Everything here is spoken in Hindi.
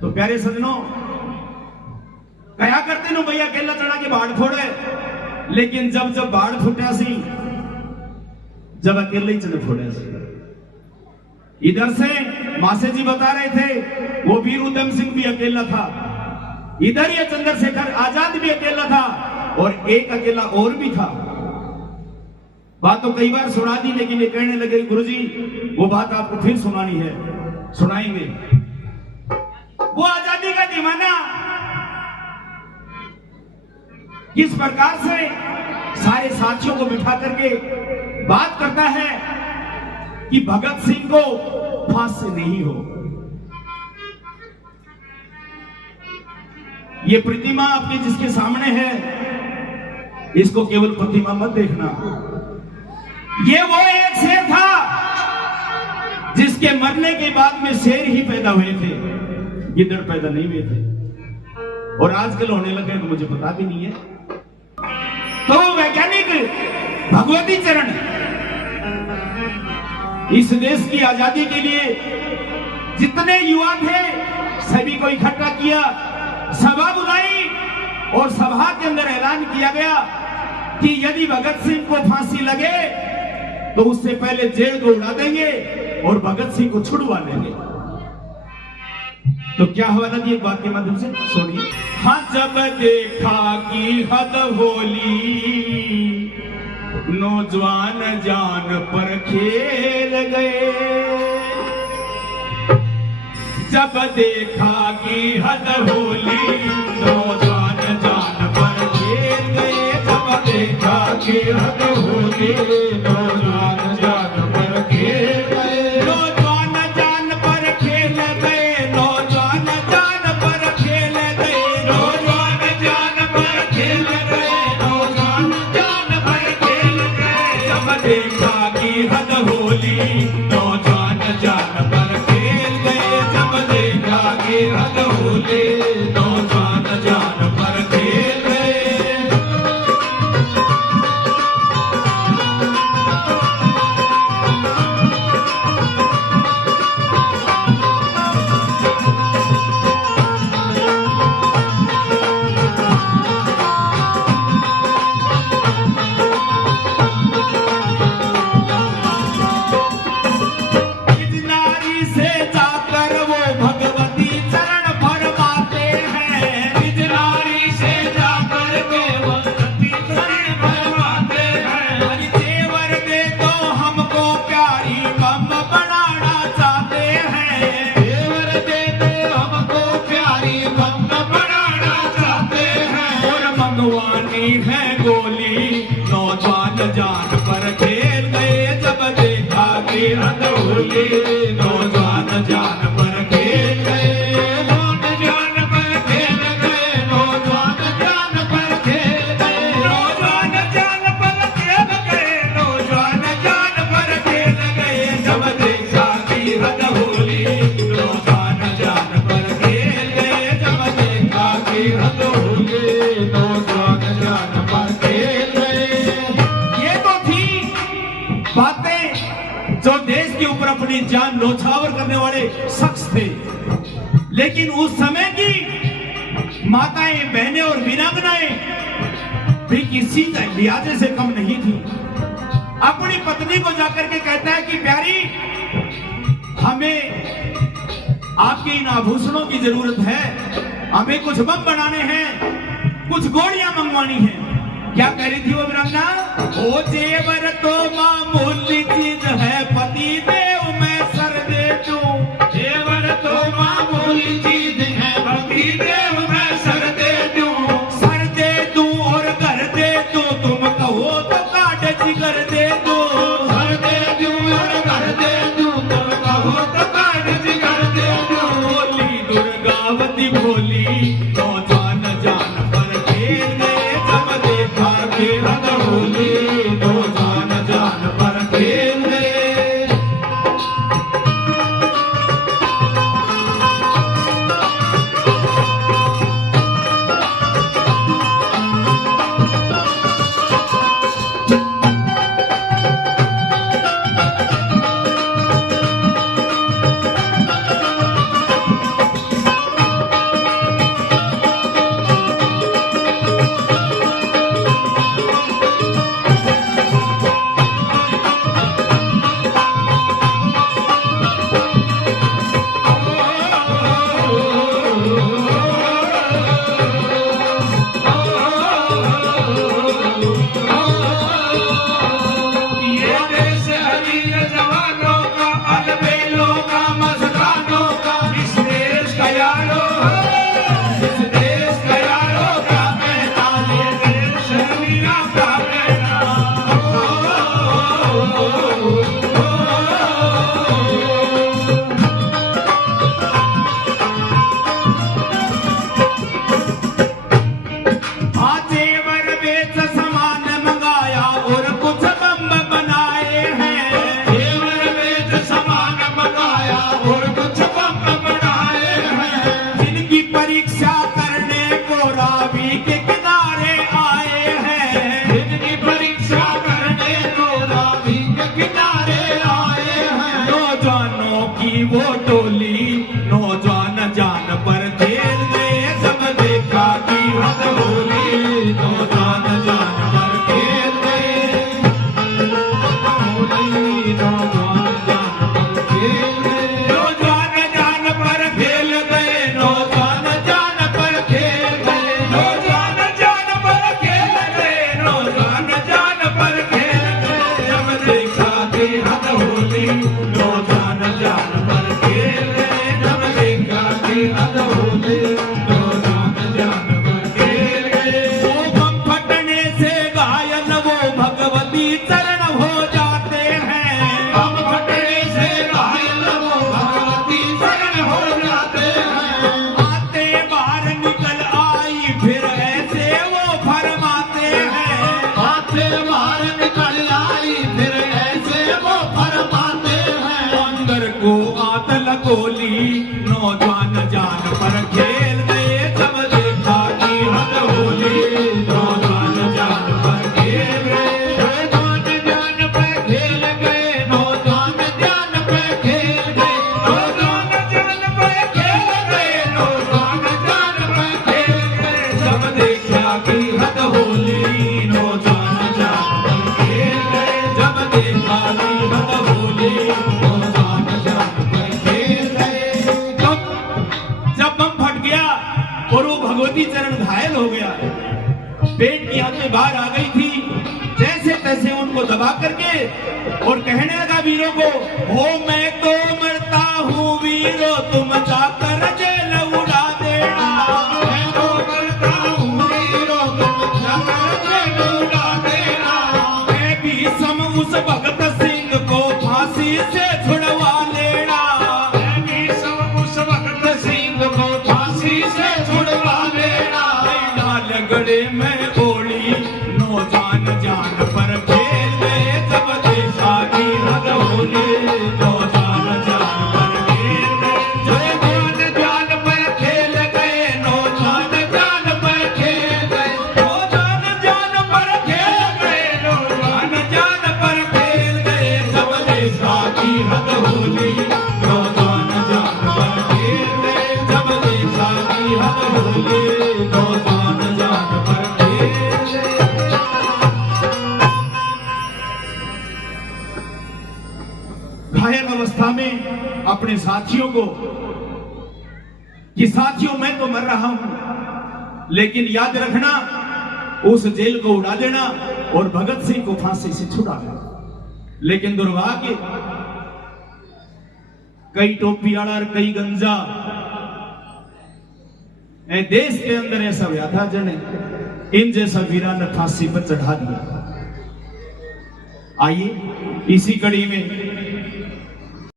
तो प्यारे सजनों, कया करते नो भैया अकेला चढ़ा के बाढ़ फोड़े, लेकिन जब जब बाढ़ फुटा सी, जब अकेले ही चढ़ फोड़े सी। इधर से मासे जी बता रहे थे वो वीर उधम सिंह भी अकेला था, इधर ये चंद्रशेखर आजाद भी अकेला था, और एक अकेला और भी था। बात तो कई बार सुना दी, लेकिन ये कहने लगे गुरुजी वो बात आपको फिर सुनानी है, सुनाएंगे। वो आजादी का दीवाना किस प्रकार से सारे साथियों को बिठा करके बात करता है कि भगत सिंह को फांसी नहीं हो। ये प्रतिमा आपके जिसके सामने है, इसको केवल प्रतिमा मत देखना। ये वो एक शेर था जिसके मरने के बाद में शेर ही पैदा हुए थे, गिद्दड़ पैदा नहीं हुए थे, और आजकल होने लगे तो मुझे पता भी नहीं है। तो वैज्ञानिक भगवती चरण इस देश की आजादी के लिए जितने युवा थे सभी को इकट्ठा किया, सभा बुलाई, और सभा के अंदर ऐलान किया गया कि यदि भगत सिंह को फांसी लगे तो उससे पहले जेल को उड़ा देंगे और भगत सिंह को छुड़वा लेंगे। तो क्या हुआ था, एक बात के माध्यम से सुनिए। हाँ, जब देखा कि हद होली, नौजवान जान पर खेल गए। जब देखा कि हद होली, नौजवान जान पर खेल गए। जब देखा कि हद होली, नौजवान जान पर खेल गए। नौजवान जान पर खेल गए, नौजवान जान पर खेल गए, नौजवान जान पर खेल गए, नौजवान जान पर खेल गए। जब देखा कि हद होली, नौजवान जान पर खेल गए। जब देखा कि हद होली, नौजवान जान पर खेल गए। है गोली, नौजवान जान पर खेल गए। जब देखा कि हद होली, नौजवान जान पर खेल गए। नौजवान पर खेल गए, नौजवान जान पर खेल गए। नौजवान जान पर खेल गए, नौजवान जान पर खेल गए। जब देखा कि हद होली, नौजवान जान पर खेल गए। जब देखा कि हद होली, नौजवान जान पर खेल गए। ये तो थी बातें जो देश के ऊपर अपनी जान न्यौछावर करने वाले शख्स थे, लेकिन उस समय की माताएं, बहनें और वीरांगनाएं भी किसी लिहाजे से कम नहीं थी। अपनी पत्नी को जाकर के कहता है कि प्यारी, हमें आपके इन आभूषणों की जरूरत है, हमें कुछ बम बनाने हैं, कुछ गोलियां मंगवानी है। क्या कह रही थी वो वीरांगना? ओ जेवर तो मामूली चीज है, पति देव मैं सर दे दूं। जेवर तो मामूली चीज है, पति देव मैं सर दे दूं। सर दे दूं और घर दे दूं, तुम कहो तो काट जिगर दे दूं। सर दे दूं और घर दे दूं, तुम कहो तो काट जिगर दे दूं। बोली दुर्गावती बोली, नौजवान जान पर खेल गए। जब देखा कि हद होली, नौजवान जान पर खेल गए। परीक्षा करने को रावी के किनारे आए हैं। जिनकी परीक्षा करने को रावी के किनारे आए हैं। नौजवानों की वो टोली नौजवान जान पर खेल गए, सब देखा कि हद होली नौजवान जान पर खेल गए, होली नौजवान जान पर खेल गए। नौजवान जान पर खेल गए, नौजवान जान पर खेल गए, नौजवान जान पर खेल गए, नौजवान जान पर खेल गए, जब देखा कि हद होली नौजवान जान पर खेल गए, जब देखा कि हद होली नौजवान जान पर खेल गए। वो बम फटने से घायल वो भगवती चरण हो जाते हैं, बम फटने से घायल वो भगवती शरण हो जाते हैं। आते बाहर निकल आई फिर ऐसे वो फरमाते हैं, आते बाहर निकल आई फिर ऐसे वो फरमाते हैं। अंदर को आत लगोली नौजवान जान पर खेल गए, जब देखा कि हद होली नौजवान जान पर खेल गए, नौजवान जान पे खेल गए, नौजवान जान पे खेल गए, नौजवान जान पर खेल गए, नौजवान जान पर खेल गए, जब देखा कि हद होली नौजवान जान पर खेल गए, जब देखा कि हद होली नौजवान जान पर खेल गए। जब बम फट गया और वो भगवती चरण घायल हो गया, पेट की आंखें बाहर आ गई थी, जैसे तैसे उनको दबा करके और कहने लगा वीरों को, हो मैं तो मरता हूँ वीरों, तुम जाकर जेल उड़ा देना, मैं तो मरता हूँ वीरों, तुम जाकर जेल उड़ा देना। मैं भी सम उस भगत सिंह को फांसी से छुड़वा लेना, मैं भी सब उस भगत सिंह को फांसी से छुड़वा लेना। डाल गड़े में ओढ़ी नौजवान जान पर खेल गए, जब देखा कि हद होली नौजवान जान पर खेल गए, नौजवान जान पे खेल गए, नौजवान जान पे खेल गए, नौजवान जान पर खेल गए, नौजवान जान पर खेल गए, जब देखा कि हद होली नौजवान जान पर खेल गए, जब देखा कि हद होली नौजवान जान पर खेल गए। घायल अवस्था में अपने साथियों को कि साथियों मैं तो मर रहा हूं, लेकिन याद रखना उस जेल को उड़ा देना और भगत सिंह को फांसी से छुड़ा देना। लेकिन दुर्भाग्य कई टोपीवाला और कई गंजा देश के अंदर ऐसा हुआ था जने इन जैसा वीरान फांसी पर चढ़ा दिया। आइए इसी कड़ी में